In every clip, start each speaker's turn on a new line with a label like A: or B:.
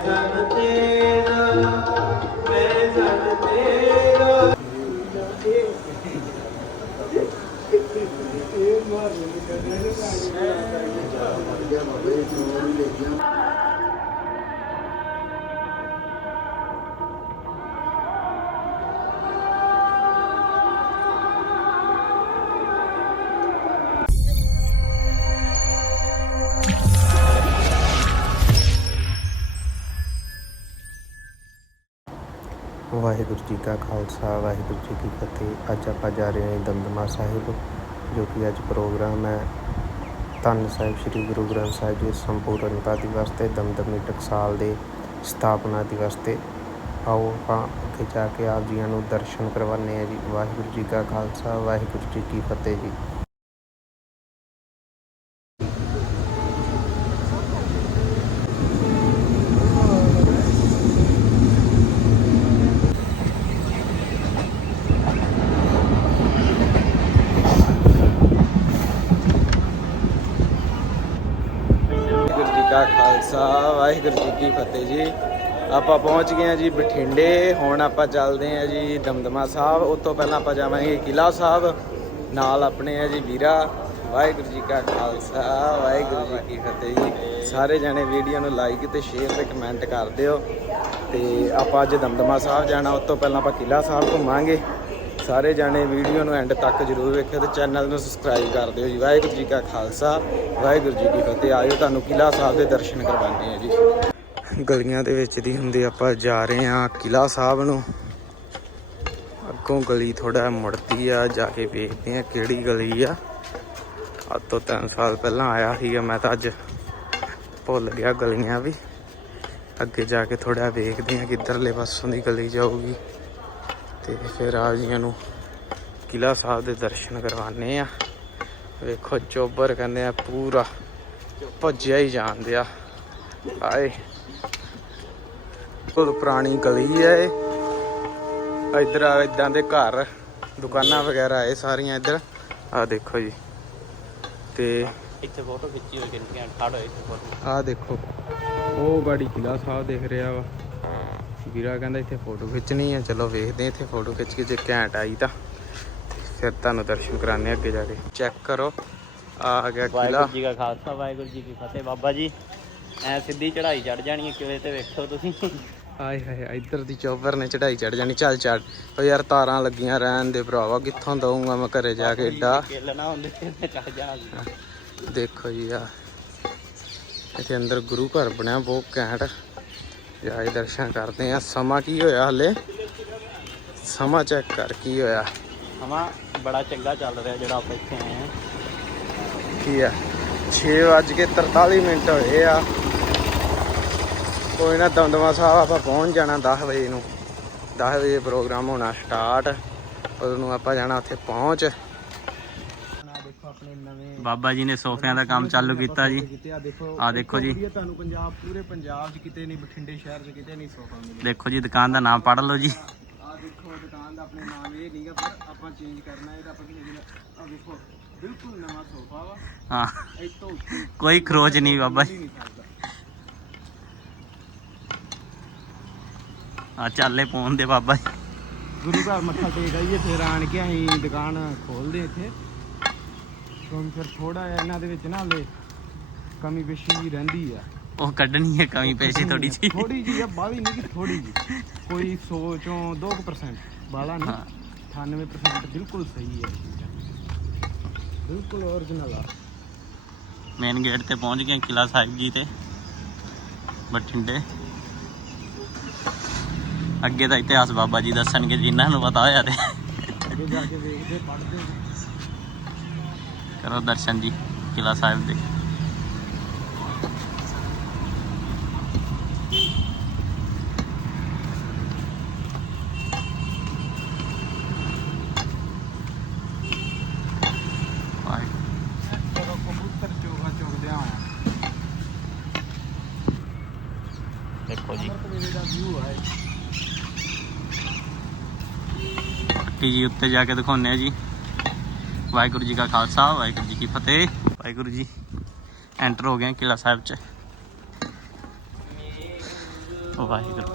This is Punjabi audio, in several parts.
A: ਵਾਹਿਗੁਰੂ ਜੀ ਕਾ ਖਾਲਸਾ, ਵਾਹਿਗੁਰੂ ਜੀ ਕੀ ਫਤਿਹ। ਅੱਜ ਆਪਾਂ ਜਾ ਰਹੇ ਹਾਂ ਦਮਦਮਾ ਸਾਹਿਬ, ਜੋ ਕਿ ਅੱਜ ਪ੍ਰੋਗਰਾਮ ਹੈ। ਧੰਨ ਸਾਹਿਬ ਸ੍ਰੀ ਗੁਰੂ ਗ੍ਰੰਥ ਸਾਹਿਬ ਜੀ ਸੰਪੂਰਨਤਾ ਦਿਵਸ ਤੇ, ਦਮਦਮੀ ਟਕਸਾਲ ਦੇ ਸਥਾਪਨਾ ਦਿਵਸ ਤੇ। ਆਓ ਆਪਾਂ ਅੱਗੇ ਜਾ ਕੇ ਆਪ ਜੀਆਂ ਨੂੰ ਦਰਸ਼ਨ ਕਰਵਾਉਂਦੇ ਹਾਂ ਜੀ। ਵਾਹਿਗੁਰੂ ਜੀ ਕਾ ਖਾਲਸਾ, ਵਾਹਿਗੁਰੂ ਜੀ ਕੀ ਫਤਿਹ ਜੀ।
B: ਕਾ ਖਾਲਸਾ, ਵਾਹਿਗੁਰੂ ਜੀ ਕੀ ਫਤਿਹ ਜੀ। ਆਪਾਂ ਪਹੁੰਚ ਗਏ ਹਾਂ ਜੀ ਬਠਿੰਡੇ। ਹੁਣ ਆਪਾਂ ਚੱਲਦੇ ਹਾਂ ਜੀ ਦਮਦਮਾ ਸਾਹਿਬ। ਉਸ ਤੋਂ ਪਹਿਲਾਂ ਆਪਾਂ ਜਾਵਾਂਗੇ ਕਿਲਾ ਸਾਹਿਬ। ਨਾਲ ਆਪਣੇ ਆ ਜੀ ਵੀਰਾ। ਵਾਹਿਗੁਰੂ ਜੀ ਕਾ ਖਾਲਸਾ, ਵਾਹਿਗੁਰੂ ਜੀ ਕੀ ਫਤਿਹ ਜੀ। ਸਾਰੇ ਜਣੇ ਵੀਡੀਓ ਨੂੰ ਲਾਈਕ ਤੇ ਸ਼ੇਅਰ ਤੇ ਕਮੈਂਟ ਕਰ ਦਿਓ। ਤੇ ਆਪਾਂ ਅੱਜ ਦਮਦਮਾ ਸਾਹਿਬ ਜਾਣਾ। ਉਸ ਤੋਂ ਪਹਿਲਾਂ ਆਪਾਂ ਕਿਲਾ ਸਾਹਿਬ ਘੁੰਮਾਂਗੇ। ਸਾਰੇ ਜਾਣੇ ਵੀਡੀਓ ਨੂੰ ਐਂਡ ਤੱਕ ਜਰੂਰ ਵੇਖਿਓ ਤੇ ਚੈਨਲ ਨੂੰ ਸਬਸਕ੍ਰਾਈਬ ਕਰ ਦਿਓ ਜੀ। ਵਾਹਿਗੁਰੂ ਜੀ ਕਾ ਖਾਲਸਾ, ਵਾਹਿਗੁਰੂ ਜੀ ਕੀ ਫਤਿਹ। ਆਇਓ ਤੁਹਾਨੂੰ ਕਿਲਾ ਸਾਹਿਬ ਦੇ ਦਰਸ਼ਨ ਕਰਵਾਉਂਦੇ ਆ ਜੀ। ਗਲੀਆਂ ਦੇ ਵਿੱਚ ਦੀ ਹੁੰਦੇ ਆਪਾਂ ਜਾ ਰਹੇ ਆ ਕਿਲਾ ਸਾਹਿਬ ਨੂੰ। ਅੱਗੋਂ ਗਲੀ ਥੋੜਾ ਮੁੜਦੀ ਆ, ਜਾ ਕੇ ਵੇਖਦੇ ਆ ਕਿਹੜੀ ਗਲੀ ਆ। ਅੱਜ ਤੋਂ 3 ਸਾਲ ਪਹਿਲਾਂ ਆਇਆ ਸੀਗਾ ਮੈਂ ਤਾਂ ਅੱਜ। ਭੁੱਲ ਗਿਆ ਗਲੀਆਂ ਵੀ। ਅੱਗੇ ਜਾ ਕੇ ਥੋੜਾ ਵੇਖਦੇ ਆ ਕਿੱਧਰਲੇ ਪਾਸੋਂ ਦੀ ਗਲੀ ਜਾਊਗੀ। ਤੇ ਫਿਰ ਆ ਜੀਆਂ ਨੂੰ ਕਿਲਾ ਸਾਹਿਬ ਦੇ ਦਰਸ਼ਨ ਕਰਵਾਣੇ ਆ। ਵੇਖੋ ਚੋਬਰ ਕਹਿੰਦੇ ਆ ਪੂਰਾ ਭੱਜਿਆ ਹੀ ਜਾਂਦੇ ਆ। ਆਏ। ਬਹੁਤ ਪੁਰਾਣੀ ਗਲੀ ਹੈ ਇਹ। ਇੱਧਰ ਆ ਇਦਾਂ ਦੇ ਘਰ ਦੁਕਾਨਾਂ ਵਗੈਰਾ ਇਹ ਸਾਰੀਆਂ ਇੱਧਰ। ਆ ਦੇਖੋ ਜੀ। ਤੇ
C: ਇੱਥੇ ਫੋਟੋ ਖਿੱਚੀ ਹੋਈ ਕਿੰਨੀ ਘੈਂਟ ਖੜ ਹੋਏ ਇੱਥੇ ਫੋਟੋ।
B: ਆ ਦੇਖੋ। ਉਹ ਗਾੜੀ ਕਿਲਾ ਸਾਹਿਬ ਦਿਖ ਰਿਹਾ ਵਾ। ਵੀਰਾ ਕਹਿੰਦਾ ਇੱਥੇ ਫੋਟੋ ਖਿੱਚਣੀ ਆ ਚਲੋ ਵੇਖਦੇ ਆ ਇੱਥੇ ਫੋਟੋ ਖਿੱਚ ਕੇ ਜੇ ਘੈਂਟ ਆਈ ਤਾਂ। ਫਿਰ ਤੁਹਾਨੂੰ ਦਰਸ਼ਨ ਕਰਾਣੇ ਅੱਗੇ ਜਾ ਕੇ। ਚੈੱਕ ਕਰੋ। ਆ ਗਿਆ ਕਿਲਾ
C: ਵਾਹਿਗੁਰੂ ਜੀ ਕਾ ਖਾਲਸਾ ਵਾਹਿਗੁਰੂ ਜੀ ਕੀ ਫਤਿਹ ਬਾਬਾ ਜੀ। ਐ ਸਿੱਧੀ ਚੜਾਈ ਚੜ ਜਾਣੀ ਹੈ ਕਿਲੇ ਤੇ ਵੇਖੋ ਤੁਸੀਂ।
B: ਆਏ ਹਾਏ ਇੱਧਰ ਦੀ ਚੌਬਰ ਨੇ ਚੜਾਈ ਚੜ ਜਾਣੀ। ਚੱਲ ਚੱਲ ਓ ਯਾਰ ਤਾਰਾਂ ਲੱਗੀਆਂ ਰਹਿਣ ਦੇ ਭਰਾਵਾ ਕਿੱਥੋਂ ਦਊਂਗਾ ਮੈਂ ਘਰੇ ਜਾ ਕੇ ਏਡਾ?
C: ਕਿਲ ਨਾ ਹੁੰਦੇ ਤੇ ਚੜ ਜਾਣਾ ਸੀ
B: ਦੇਖੋ ਜੀ ਆ। ਇੱਥੇ ਅੰਦਰ ਗੁਰੂ ਘਰ ਬਣਿਆ ਬਹੁਤ ਘੈਂਟ। ਜਾ ਕੇ ਦਰਸ਼ਨ ਕਰਦੇ ਆ ਸਮਾਂ ਕੀ ਹੋਇਆ ਹਲੇ? ਸਮਾਂ ਚੈੱਕ ਕਰ ਕੀ ਹੋਇਆ?
C: ਹਮਾ ਬੜਾ ਚੰਗਾ ਚੱਲ ਰਿਹਾ ਜਿਹੜਾ ਆਪਾਂ ਇੱਥੇ ਆਏ ਹਾਂ।
B: ਕੀ ਆ? 6:43 ਮਿੰਟ ਹੋਏ ਆ। ਕੋਈ ਨਾ ਦਮਦਮਾ ਸਾਹਿਬ ਆਪਾਂ ਪਹੁੰਚ ਜਾਣਾ 10 ਵਜੇ ਨੂੰ। 10 ਵਜੇ ਪ੍ਰੋਗਰਾਮ ਹੋਣਾ ਸਟਾਰਟ ਉਦੋਂ ਨੂੰ ਆਪਾਂ ਜਾਣਾ ਉੱਥੇ ਪਹੁੰਚ।
C: ਬਾਬਾ ਜੀ ਨੇ ਸੋਫਿਆਂ ਦਾ ਕੰਮ ਚਾਲੂ ਕੀਤਾ ਜੀ।
B: ਆ ਦੇਖੋ
C: ਜੀ।
B: ਤੁਹਾਨੂੰ ਪੰਜਾਬ ਪੂਰੇ ਪੰਜਾਬ 'ਚ ਕਿਤੇ ਨਹੀਂ ਬਠਿੰਡੇ ਸ਼ਹਿਰ 'ਚ ਕਿਤੇ ਨਹੀਂ ਸੋਫਾ ਮਿਲਿਆ।
C: ਦੇਖੋ ਜੀ ਦੁਕਾਨ ਦਾ ਨਾਮ ਪੜ੍ਹ ਲਓ ਜੀ।
B: ਆ ਦੇਖੋ ਦੁਕਾਨ ਦਾ ਆਪਣੇ ਨਾਮ ਇਹ ਨਹੀਂਗਾ ਪਰ ਆਪਾਂ ਚੇਂਜ ਕਰਨਾ ਇਹਦਾ ਆਪਾਂ ਕੀ ਆ ਦੇਖੋ ਬਿਲਕੁਲ ਨਵਾਂ ਸੋਫਾ ਵਾ।
C: ਹਾਂ।
B: ਇਹ ਤੋਂ ਉੱਤੇ
C: ਕੋਈ ਖਰੋਚ ਨਹੀਂ ਬਾਬਾ ਜੀ। ਆ ਚਾਲੇ ਪਾਉਣ ਦੇ ਬਾਬਾ ਜੀ।
B: ਗੁਰੂ ਘਰ ਮੱਥਾ ਟੇਕ ਆਈਏ ਫਿਰ ਆਣ ਕੇ ਅਸੀਂ ਦੁਕਾਨ ਖੋਲਦੇ ਇੱਥੇ। ਕਿਉਂਕਿ ਫਿਰ ਥੋੜਾ ਜਿਹਾ ਇਹਨਾਂ ਦੇ ਵਿੱਚ ਨਾ ਹਲੇ ਕਮੀ ਪੇਸ਼ੀ ਵੀ ਰਹਿੰਦੀ ਆ।
C: ਉਹ ਕੱਢਣੀ ਹੈ ਕਮੀ ਪੇਸ਼ੀ ਥੋੜੀ ਜੀ
B: ਥੋੜੀ ਜੀ ਆ ਬਾਹਲੀ ਨਹੀਂ ਕਿ ਥੋੜੀ ਜੀ ਕੋਈ 100 ਚੋਂ 2% ਬਾਲਾ ਨਹੀਂ। 98% ਬਿਲਕੁਲ ਸਹੀ ਹੈ ਬਿਲਕੁਲ origignal ਆ।
C: ਮੇਨ ਗੇਟ ਤੇ ਪਹੁੰਚ ਗਏ ਕਿਲਾ ਸਾਹਿਬ ਜੀ ਤੇ। ਬਠਿੰਡੇ। ਅੱਗੇ ਦਾ ਇਤਿਹਾਸ ਬਾਬਾ ਜੀ ਦੱਸਣਗੇ ਜਿਨ੍ਹਾਂ ਨੂੰ ਪਤਾ ਹੋਇਆ ਤੇ।
B: ਅੱਗੇ ਜਾ ਕੇ ਵੇਖਦੇ ਪੜ੍ਹਦੇ।
C: ਕਰੋ ਦਰਸ਼ਨ ਜੀ ਕਿਲਾ ਸਾਹਿਬ ਦੇ। ਦੇਖੋ ਜੀ। ਪੱਟੀ ਜੀ ਉੱਤੇ ਜਾ ਕੇ ਦਿਖਾਉਂਦੇ ਆ ਜੀ। ਵਾਹਿਗੁਰੂ ਜੀ ਕਾ ਖਾਲਸਾ, ਵਾਹਿਗੁਰੂ ਜੀ ਕੀ ਫਤਿਹ। ਵਾਹਿਗੁਰੂ ਜੀ ਐਂਟਰ ਹੋ ਗਏ ਹਾਂ ਕਿਲਾ ਸਾਹਿਬ ਚ। ਵਾਹਿਗੁਰੂ।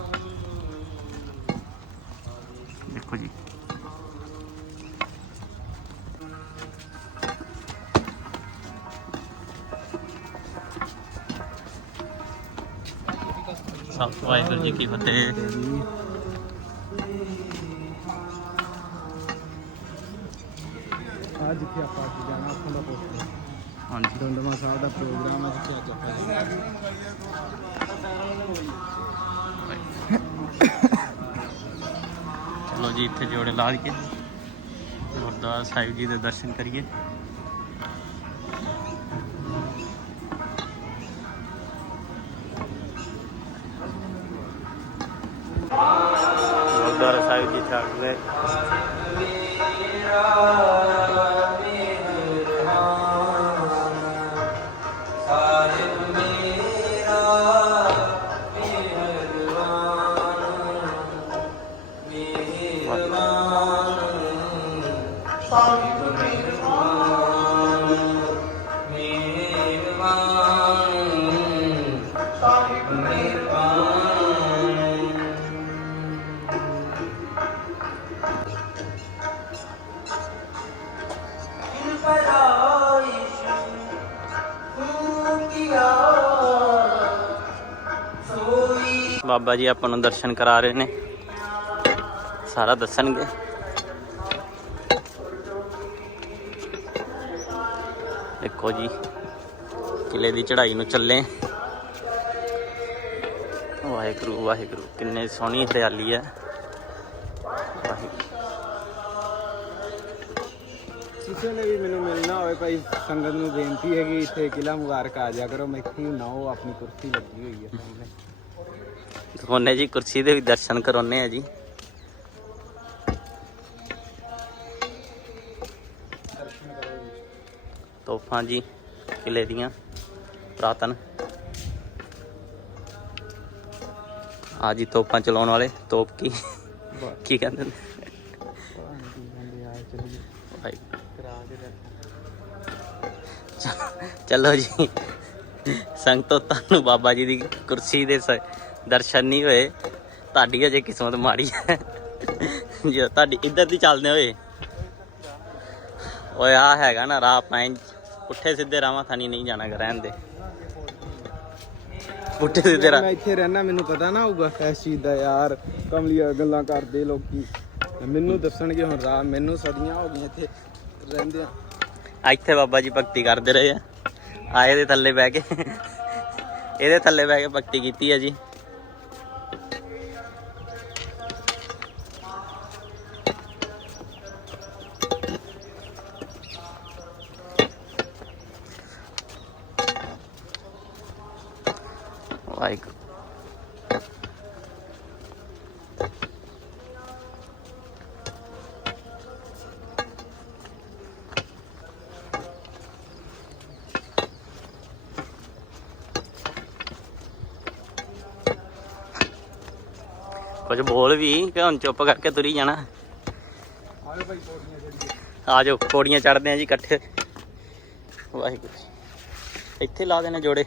C: ਦੇਖੋ ਜੀ। ਸਭ ਵਾਹਿਗੁਰੂ ਜੀ ਕੀ ਫਤਿਹ।
B: ਜਿੱਥੇ ਆਪਾਂ ਅੱਜ ਜਾਣਾ ਉੱਥੋਂ ਦਾ ਪੋਸਟ
C: ਹਾਂਜੀ।
B: ਸਾਹਿਬ ਦਾ ਪ੍ਰੋਗਰਾਮ ਹੈ ਜਿੱਥੇ ਅੱਜ ਆਪਾਂ ਜਾਣਾ
C: ਚਲੋ ਜੀ ਇੱਥੇ ਜੋੜੇ ਲਾ ਕੇ ਗੁਰਦੁਆਰਾ ਸਾਹਿਬ ਜੀ ਦੇ ਦਰਸ਼ਨ ਕਰੀਏ। ਗੁਰਦੁਆਰਾ ਸਾਹਿਬ ਜੀ ਛੱਡ ਗਏ ਬਾਬਾ ਜੀ ਆਪਾਂ ਨੂੰ ਦਰਸ਼ਨ ਕਰਾ ਰਹੇ ਨੇ। ਸਾਰਾ ਦੱਸਣਗੇ। ਦੇਖੋ ਜੀ, ਕਿਲੇ ਦੀ ਚੜ੍ਹਾਈ ਨੂੰ ਚੱਲੇ। ਵਾਹਿਗੁਰੂ ਵਾਹਿਗੁਰੂ, ਕਿੰਨੇ ਸੋਹਣੀ ਹਰਿਆਲੀ ਹੈ।
B: ਕਿਸੇ ਨੇ ਵੀ ਮੈਨੂੰ ਮਿਲਣਾ ਹੋਵੇ ਭਾਈ, ਸੰਗਤ ਨੂੰ ਬੇਨਤੀ ਹੈ ਕਿ ਇੱਥੇ ਕਿਲਾ ਮੁਬਾਰਕ ਆ ਜਾ ਕਰੋ। ਮੈਂ ਇੱਥੇ ਨਾ ਉਹ ਆਪਣੀ ਕੁਰਸੀ ਲੱਗੀ ਹੋਈ ਹੈ ਸਾਹਮਣੇ।
C: ਦਿਖਾਉਂਦੇ ਜੀ ਕੁਰਸੀ ਦੇ ਵੀ ਦਰਸ਼ਨ ਕਰਾਉਨੇ ਆ ਜੀ। ਤੋਫਾਂ ਜੀ ਕਿਲੇ ਦੀਆਂ ਪ੍ਰਾਤਨ। ਆ ਜੀ ਤੋਪਾਂ ਚਲਾਉਣ ਵਾਲੇ ਤੋਪ ਕੀ ਕੀ ਕਹਿੰਦੇ ਨੇ? ਚਲੋ ਜੀ ਸੰਗਤੋ ਤੁਹਾਨੂੰ ਬਾਬਾ ਜੀ ਦੀ ਕੁਰਸੀ ਦੇ ਦਰਸ਼ਨ ਨਹੀਂ ਹੋਏ। ਤੁਹਾਡੀ ਅਜੇ ਕਿਸਮਤ ਮਾੜੀ ਹੈ। ਜੇ ਤੁਹਾਡੀ ਇੱਧਰ ਦੀ ਚੱਲਦੇ ਹੋਏ। ਓਏ ਆ ਹੈਗਾ ਨਾ ਰਾਹ ਪਾਇਂ ਪੁੱਠੇ ਸਿੱਧੇ ਰਾਵਾਂ ਥਾਨੀ ਨਹੀਂ ਜਾਣਾ ਰਹਿਣ ਦੇ। ਪੁੱਠੇ ਸਿੱਧੇ ਰਾਹ।
B: ਮੈਂ ਇੱਥੇ ਰਹਿਣਾ ਮੈਨੂੰ ਪਤਾ ਨਾ ਹੋਊਗਾ ਕਿਸ ਚੀਜ਼ ਦਾ ਯਾਰ। ਕਮਲੀਆਂ ਗੱਲਾਂ ਕਰਦੇ ਲੋਕੀ। ਮੈਨੂੰ ਦੱਸਣਗੇ ਹੁਣ ਰਾਹ ਮੈਨੂੰ ਸਦੀਆਂ ਹੋ ਗਈਆਂ ਇੱਥੇ ਰਹਿੰਦੇ ਆ
C: ਆ ਇੱਥੇ ਬਾਬਾ ਜੀ ਭਗਤੀ ਕਰਦੇ ਰਹੇ ਆ। ਆ ਇਹਦੇ ਥੱਲੇ ਬਹਿ ਕੇ। ਇਹਦੇ ਥੱਲੇ ਬਹਿ ਕੇ ਭਗਤੀ ਕੀਤੀ ਹੈ ਜੀ। ਕੁਝ ਬੋਲ ਵੀ, ਕਿ ਹੁਣ ਚੁੱਪ ਕਰਕੇ ਤੁਰੀ ਜਾਣਾ। ਆ ਜਾਓ, ਪੌੜੀਆਂ ਚੜਦੇ ਆ ਜੀ ਇਕੱਠੇ। ਵਾਹਿਗੁਰੂ ਇੱਥੇ ਲਾ ਦੇਣੇ ਜੋੜੇ।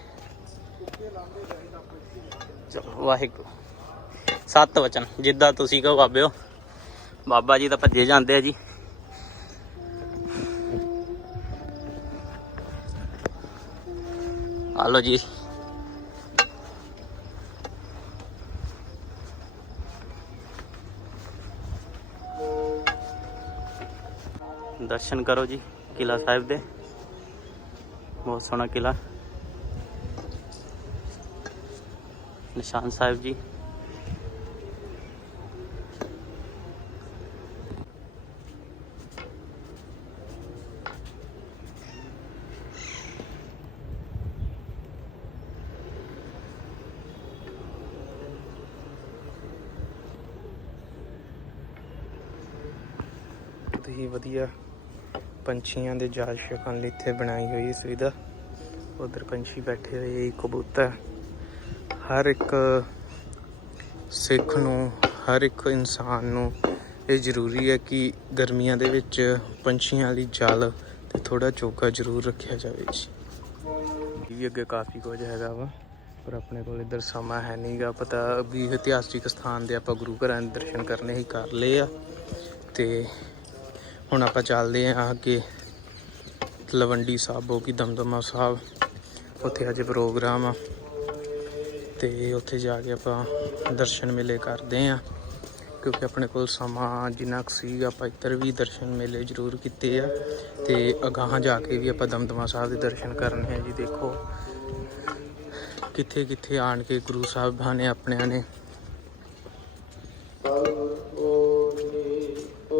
C: ਚਲੋ, ਵਾਹਿਗੁਰੂ। ਸੱਤ ਵਚਨ, ਜਿੱਦਾਂ ਤੁਸੀਂ ਕਹੋ ਬਾਬਿਓ। ਬਾਬਾ ਜੀ ਤਾਂ ਭੱਜੇ ਜਾਂਦੇ ਆ ਜੀ। ਆ ਲਓ ਜੀ। ਦਰਸ਼ਨ ਕਰੋ ਜੀ ਕਿਲਾ ਸਾਹਿਬ ਦੇ। ਬਹੁਤ ਸੋਹਣਾ ਕਿਲਾ ਨਿਸ਼ਾਨ ਸਾਹਿਬ ਜੀ
A: ਬਹੁਤ ਹੀ ਵਧੀਆ ਪੰਛੀਆਂ ਦੇ ਜਾਲ ਛਕਣ ਲਈ ਇੱਥੇ ਬਣਾਈ ਹੋਈ ਸੁਵਿਧਾ। ਉਧਰ ਪੰਛੀ ਬੈਠੇ ਹੋਏ ਕਬੂਤਰ। ਹਰ ਇੱਕ ਸਿੱਖ ਨੂੰ, ਹਰ ਇੱਕ ਇਨਸਾਨ ਨੂੰ ਇਹ ਜ਼ਰੂਰੀ ਹੈ ਕਿ ਗਰਮੀਆਂ ਦੇ ਵਿੱਚ ਪੰਛੀਆਂ ਲਈ ਜਲ ਤੇ ਥੋੜਾ ਚੋਗਾ ਜ਼ਰੂਰ ਰੱਖਿਆ ਜਾਵੇ। ਜੀ ਇਹ ਵੀ ਅੱਗੇ ਕਾਫੀ ਕੁਝ ਹੈਗਾ ਵਾ,
B: ਪਰ ਆਪਣੇ ਕੋਲ ਇੱਧਰ ਸਮਾਂ ਹੈ ਨਹੀਂਗਾ ਪਤਾ ਵੀ ਇਤਿਹਾਸਿਕ ਸਥਾਨ ਦੇ ਆਪਾਂ ਗੁਰੂ ਘਰਾਂ ਦੇ ਦਰਸ਼ਨ ਕਰਨੇ ਹੀ ਕਰ ਲਏ ਆ। ਤੇ ਹੁਣ ਆਪਾਂ ਚੱਲਦੇ ਆਂ ਅੱਗੇ। ਤਲਵੰਡੀ ਸਾਬੋ ਕੀ ਦਮਦਮਾ ਸਾਹਿਬ, ਉੱਥੇ ਅੱਜ ਪ੍ਰੋਗਰਾਮ ਆ। ਤੇ ਉੱਥੇ ਜਾ ਕੇ ਆਪਾਂ ਦਰਸ਼ਨ ਮੇਲੇ ਕਰਦੇ ਆਂ, ਕਿਉਂਕਿ ਆਪਣੇ ਕੋਲ ਸਮਾਂ ਜਿੰਨਾ ਕੁ ਸੀ, ਆਪਾਂ ਇੱਧਰ ਵੀ ਦਰਸ਼ਨ ਮੇਲੇ ਜ਼ਰੂਰ ਕੀਤੇ ਆ। ਤੇ ਅਗਾਹਾਂ ਜਾ ਕੇ ਵੀ ਆਪਾਂ ਦਮਦਮਾ ਸਾਹਿਬ ਦੇ ਦਰਸ਼ਨ ਕਰਨੇ ਆ ਜੀ, ਦੇਖੋ। ਕਿੱਥੇ ਕਿੱਥੇ ਆਣ ਕੇ ਗੁਰੂ ਸਾਹਿਬਾਂ ਨੇ ਆਪਣਿਆਂ ਨੇ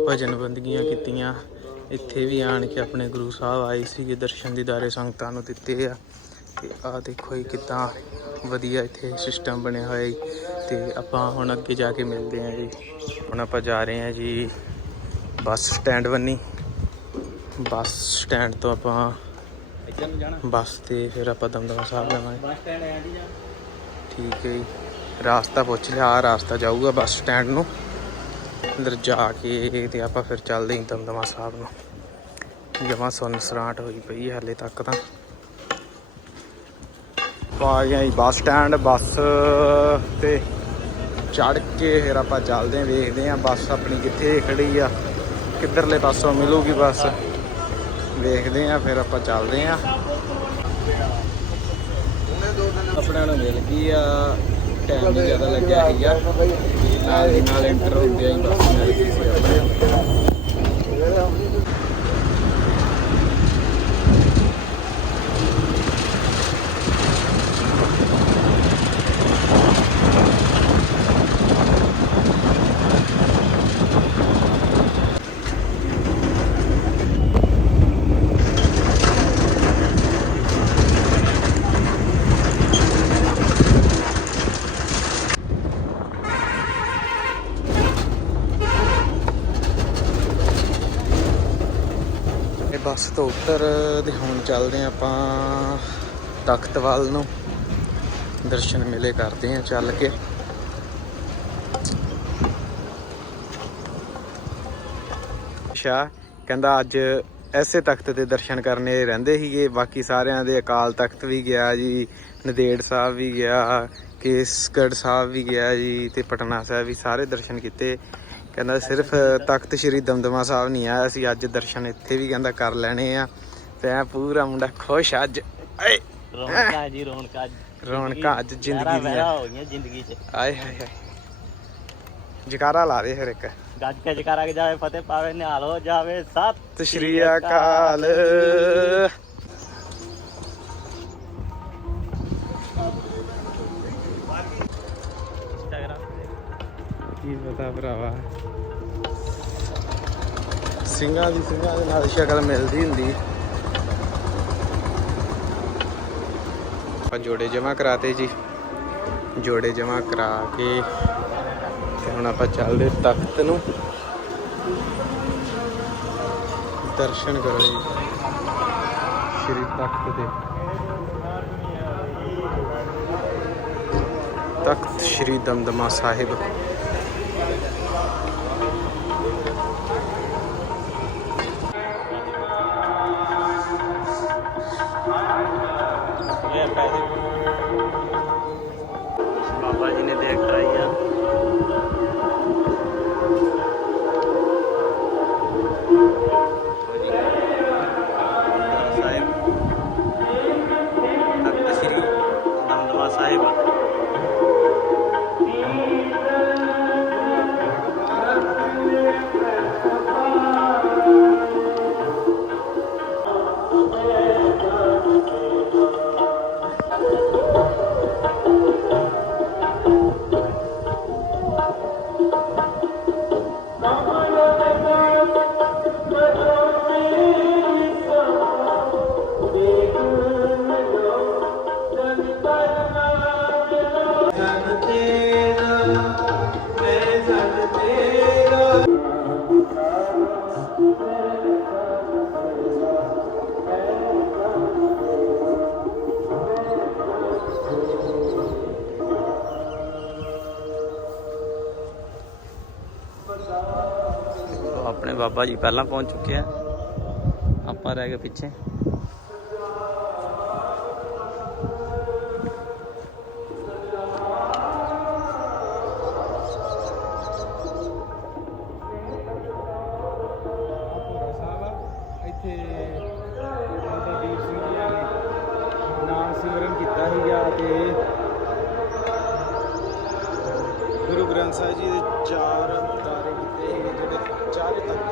B: ਭਜਨ ਬੰਦਗੀਆਂ ਕੀਤੀਆਂ। ਇੱਥੇ ਵੀ ਆਣ ਕੇ ਆਪਣੇ ਗੁਰੂ ਸਾਹਿਬ ਆਏ ਸੀਗੇ ਦਰਸ਼ਨ ਦੀਦਾਰੇ ਸੰਗਤਾਂ ਨੂੰ ਦਿੱਤੇ ਆ। ਤੇ ਆਹ ਦੇਖੋ ਇਹ ਕਿੱਦਾਂ ਵਧੀਆ ਇੱਥੇ ਸਿਸਟਮ ਬਣਿਆ ਹੋਇਆ ਈ ਤੇ ਆਪਾਂ ਹੁਣ ਅੱਗੇ ਜਾ ਕੇ ਮਿਲਦੇ ਆ ਜੀ। ਹੁਣ ਆਪਾਂ ਜਾ ਰਹੇ ਆ ਜੀ ਬੱਸ ਸਟੈਂਡ ਬੰਨੀ ਬੱਸ ਸਟੈਂਡ ਤੋਂ ਆਪਾਂ
C: ਇੱਧਰ ਨੂੰ ਜਾਣਾ
B: ਬੱਸ ਤੇ ਫਿਰ ਆਪਾਂ ਦਮਦਮਾ ਸਾਹਿਬ ਜਾਵਾਂਗੇ।
C: ਬੱਸ ਸਟੈਂਡ ਆ ਜੀ ਜਾ?
B: ਠੀਕ ਹੈ ਜੀ। ਰਾਸਤਾ ਪੁੱਛ ਲਿਆ ਆਹ ਰਾਸਤਾ ਜਾਊਗਾ ਬੱਸ ਸਟੈਂਡ ਨੂੰ। ਅੰਦਰ ਜਾ ਕੇ ਤੇ ਆਪਾਂ ਫਿਰ ਚੱਲਦੇ ਹਾਂ ਦਮਦਮਾ ਸਾਹਿਬ ਨੂੰ। ਜਮਾ ਸੁੰਨ ਸਰਾਟ ਹੋਈ ਪਈ ਹੈ ਹਲੇ ਤੱਕ ਤਾਂ।
D: ਆ ਗਿਆ ਜੀ ਬੱਸ ਸਟੈਂਡ, ਬੱਸ ਤੇ ਚੜ ਕੇ ਫਿਰ ਆਪਾਂ ਚੱਲਦੇ ਆਂ, ਵੇਖਦੇ ਆਂ ਬੱਸ ਆਪਣੀ ਕਿੱਥੇ ਖੜੀ ਆ, ਕਿੱਧਰਲੇ ਪਾਸੋਂ ਮਿਲੂਗੀ ਬੱਸ। ਵੇਖਦੇ ਆਂ, ਫਿਰ ਆਪਾਂ ਚੱਲਦੇ ਆਂ। ਆਪਣਾ ਨੂੰ ਮਿਲ ਗਈ ਆ। ਟਾਈਮ ਨਹੀਂ ਜ਼ਿਆਦਾ ਲੱਗਿਆ ਸੀਗਾ। ਨਾਲ ਦੀ ਨਾਲ ਇੰਟਰ ਹੁੰਦੇ ਹੀ ਬੱਸ ਮਿਲ
B: ਬੱਸ ਤੋਂ ਉੱਤਰ ਤੇ ਹੁਣ ਚੱਲਦੇ ਹਾਂ ਆਪਾਂ ਤਖਤ ਵੱਲ ਨੂੰ। ਦਰਸ਼ਨ ਮੇਲੇ ਕਰਦੇ ਹਾਂ ਚੱਲ ਕੇ। ਸ਼ਾ ਕਹਿੰਦਾ ਅੱਜ ਐਸੇ ਤਖਤ ਤੇ ਦਰਸ਼ਨ ਕਰਨੇ ਰਹਿੰਦੇ ਸੀਗੇ, ਬਾਕੀ ਸਾਰਿਆਂ ਦੇ ਅਕਾਲ ਤਖਤ ਵੀ ਗਿਆ ਜੀ, ਨਦੇੜ ਸਾਹਿਬ ਵੀ ਗਿਆ, ਕੇਸਗੜ੍ਹ ਸਾਹਿਬ ਵੀ ਗਿਆ ਜੀ, ਤੇ ਪਟਨਾ ਸਾਹਿਬ ਵੀ ਸਾਰੇ ਦਰਸ਼ਨ ਕੀਤੇ। ਕਹਿੰਦਾ ਸਿਰਫ ਤਖਤ ਸ੍ਰੀ ਦਮਦਮਾ ਸਾਹਿਬ ਨਹੀਂ ਆਇਆ ਸੀ ਅੱਜ ਦਰਸ਼ਨ ਇੱਥੇ ਵੀ ਕਹਿੰਦਾ ਕਰ ਲੈਣੇ ਆ। ਤੇ ਐਂ ਪੂਰਾ ਮੁੰਡਾ ਖੁਸ਼ ਅੱਜ। ਏ
C: ਰੌਣਕਾਂ ਜੀ ਰੌਣਕਾਂ ਅੱਜ।
B: ਰੌਣਕਾਂ ਅੱਜ ਜ਼ਿੰਦਗੀ ਦੀਆਂ।
C: ਵਹਿਰਾਂ ਹੋ ਗਈਆਂ ਜ਼ਿੰਦਗੀ 'ਚ।
B: ਆਏ ਹਾਏ ਹਾਏ। ਜਕਾਰਾ ਲਾ ਦੇ ਫਿਰ ਇੱਕ।
C: ਗੱਜ ਕੇ ਜਕਾਰਾ ਕੇ ਜਾਵੇ ਫਤਿਹ ਪਾਵੇ ਨਿਹਾਲ ਹੋ ਜਾਵੇ। ਸਤ
B: ਸਤਿ ਸ਼੍ਰੀ ਅਕਾਲ ਕੀ ਪਤਾ ਭਰਾਵਾ? ਸਿੰਘਾਂ ਦੀ, ਸਿੰਘਾਂ ਦੇ ਨਾਲ ਸ਼ਕਲ ਮਿਲਦੀ ਹੁੰਦੀ। ਆਪਾਂ ਜੋੜੇ ਜਮਾ ਕਰਾਤੇ ਜੀ। ਜੋੜੇ ਜਮਾ ਕਰਾ ਕੇ ਤੇ ਹੁਣ ਆਪਾਂ ਚੱਲਦੇ ਤਖਤ ਨੂੰ। ਦਰਸ਼ਨ ਕਰੋ ਜੀ ਸ਼੍ਰੀ ਤਖਤ ਦੇ। ਤਖਤ ਸ਼੍ਰੀ ਦਮਦਮਾ ਸਾਹਿਬ।
C: ਭਾਜੀ ਪਹਿਲਾਂ ਪਹੁੰਚ ਚੁੱਕੇ ਆ। ਆਪਾਂ ਰਹਿ ਗਏ ਪਿੱਛੇ।
B: ਗੁਰੂ ਗ੍ਰੰਥ ਸਾਹਿਬ ਜੀ ਦੇ ਚਾਰ ਤਾਰੇ ਕੀਤੇ ਜਿਹੜੇ ਚਾਰੇ ਤੱਕ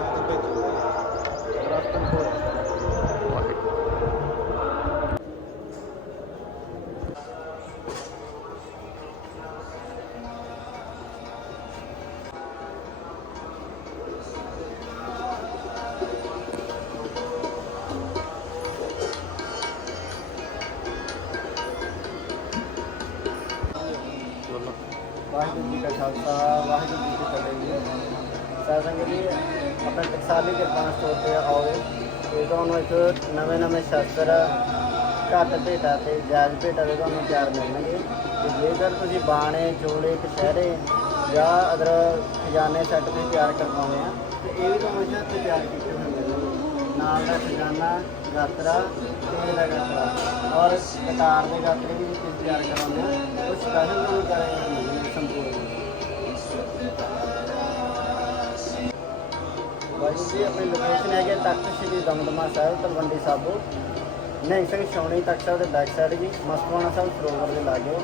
E: ਵਾਹਿਗੁਰੂ ਜੀ ਕਾ ਖਾਲਸਾ, ਵਾਹਿਗੁਰੂ ਜੀ ਕੀ ਫਤਿਹ। ਜੀ ਸਾਧ ਸੰਗਤ ਜੀ ਆਪਣੇ ਟਕਸਾਲੀ ਕਿਰਪਾਨ ਸਟੋਰ ਤੇ ਆਓ। ਤੇ ਤੁਹਾਨੂੰ ਇੱਕ ਨਵੇਂ ਨਵੇਂ ਸ਼ਸਤਰ, ਘੱਟ ਭੇਟਾ ਤੇ ਜਾਇਜ਼ ਭੇਟਾ ਦੇ ਤੁਹਾਨੂੰ ਤਿਆਰ ਮਿਲਣਗੇ। ਤੇ ਜੇਕਰ ਤੁਸੀਂ ਬਾਣੇ, ਚੋਲੇ, ਕਛਹਿਰੇ ਜਾਂ ਅਦਰ ਖਜ਼ਾਨੇ ਸੈੱਟ ਵੀ ਤਿਆਰ ਕਰਵਾਉਣੇ ਆ, ਤੇ ਇਹ ਵੀ ਤੁਹਾਨੂੰ ਇਸ ਤਿਆਰ ਕੀਤੇ ਹੋਏ ਨੇ ਨਾਲ ਦਾ ਖਜ਼ਾਨਾ ਗਾਤਰਾ ਤੇ ਦਾ ਗਾਤਰਾ ਔਰ ਕਤਾਰ ਦੇ ਗਾਤਰੇ ਵੀ ਤਿਆਰ ਕਰਵਾਉਂਦੇ ਆ ਉਹ ਸਪੈਸ਼ਲ ਤੁਹਾਨੂੰ ਕਰੇ ਵਾਹਿਗੁਰੂ ਜੀ ਆਪਣੀ ਲੋਕੇਸ਼ਨ ਹੈਗੀ ਹੈ ਤਖਤ ਸ੍ਰੀ ਦਮਦਮਾ ਸਾਹਿਬ ਤਲਵੰਡੀ ਸਾਬੋ। ਨਹੀਂ ਸਿੰਘ ਛਾਉਣੀ ਤਖਤ ਸਾਹਿਬ ਦੇ ਬੈਕ ਸਾਈਡ ਜੀ ਮਸਤਵਾਣਾ ਸਾਹਿਬ ਸਰੋਵਰ ਦੇ ਲਾਗੇ।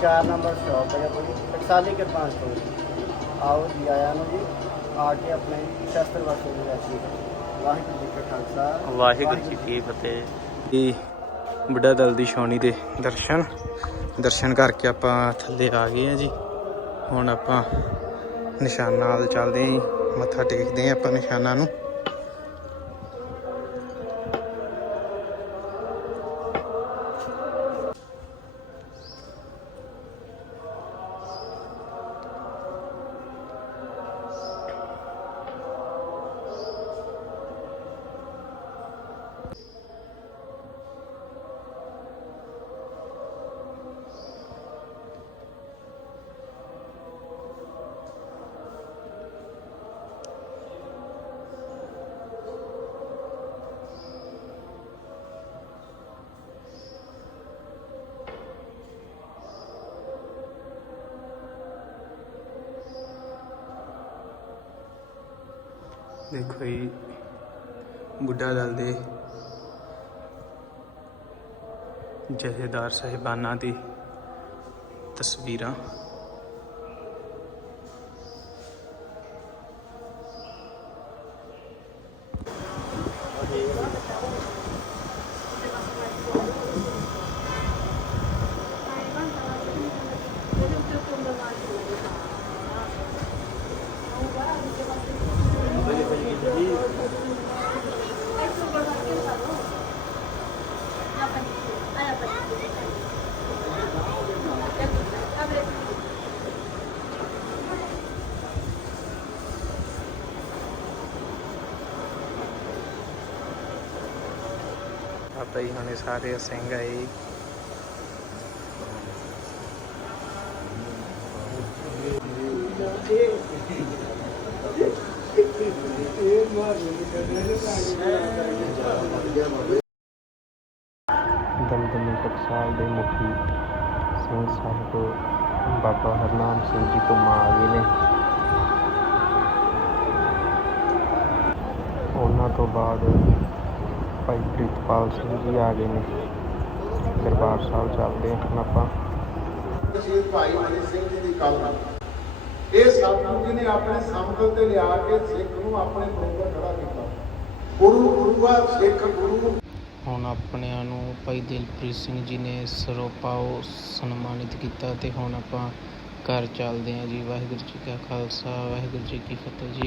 E: 4 ਨੰਬਰ ਸ਼ਾਪ ਹੈ ਕੋਈ ਟਕਸਾਲੀ ਕਿਰਪਾਨ ਸਟੋਰ ਆਓ ਜੀ ਆਇਆਂ ਨੂੰ ਜੀ ਆ ਕੇ ਆਪਣੇ ਸ਼ਸਤਰ ਵਸਤੂ ਦੀ ਰੈਸੀ ਵਾਹਿਗੁਰੂ ਜੀ ਕਾ ਖਾਲਸਾ।
C: ਵਾਹਿਗੁਰੂ ਜੀ ਕੀ ਫਤਿਹ।
B: ਜੀ ਬੁੱਢਾ ਦਲ ਦੀ ਛਾਉਣੀ ਦੇ ਦਰਸ਼ਨ। ਦਰਸ਼ਨ ਕਰਕੇ ਆਪਾਂ ਥੱਲੇ ਆ ਗਏ ਆ ਜੀ। ਹੁਣ ਆਪਾਂ ਨਿਸ਼ਾਨਾ ਵੱਲ ਚੱਲਦੇ ਆਂ ਜੀ। ਮੱਥਾ ਟੇਕਦੇ ਆਂ ਆਪਾਂ ਨਿਸ਼ਾਨਾਂ ਨੂੰ। ਦੇਖੋ ਜੀ ਬੁੱਢਾ ਦਲ ਦੇ ਜਥੇਦਾਰ ਸਾਹਿਬਾਨਾਂ ਦੀ ਤਸਵੀਰਾਂ। ਆਪਾਂ ਹੀ ਹੁਣੇ, ਸਾਰੇ ਸਿੰਘ ਆਏ।
A: ਦਮਦਮੀ ਟਕਸਾਲ ਦੇ ਮੁਖੀ ਸਿੰਘ ਸਾਹਿਬ, ਬਾਬਾ ਹਰਨਾਮ ਸਿੰਘ ਜੀ ਤੋਂ ਆ ਗਏ ਨੇ। ਉਹਨਾਂ ਤੋਂ ਬਾਅਦ ਭਾਈ ਪ੍ਰੀਤਪਾਲ ਸਿੰਘ ਜੀ ਆ ਗਏ ਨੇ। ਦਰਬਾਰ ਸਾਹਿਬ ਚੱਲਦੇ ਹਾਂ ਹੁਣ ਆਪਾਂ।
F: ਸ਼ਹੀਦ ਭਾਈ ਮਨੀ ਸਿੰਘ ਜੀ ਦੀ ਕਲਮ ਇਹ ਸਤਿਗੁਰੂ ਜੀ ਨੇ ਆਪਣੇ ਸਮਤਲ ਤੇ ਲਿਆ ਕੇ ਸਿੱਖ ਨੂੰ ਆਪਣੇ ਬਰੋਬਰ ਖੜਾ ਕੀਤਾ। ਗੁਰੂ ਗੁਰੂਆ ਸਿੱਖ ਗੁਰੂ।
A: ਹੁਣ ਆਪਣਿਆਂ ਨੂੰ ਭਾਈ ਦਿਲਪ੍ਰੀਤ ਸਿੰਘ ਜੀ ਨੇ ਸਰੋਪਾਓ ਸਨਮਾਨਿਤ ਕੀਤਾ ਤੇ ਹੁਣ ਆਪਾਂ ਘਰ ਚੱਲਦੇ ਹਾਂ ਜੀ। ਵਾਹਿਗੁਰੂ ਜੀ ਕਾ ਖਾਲਸਾ ਵਾਹਿਗੁਰੂ ਜੀ ਕੀ ਫਤਿਹ ਜੀ।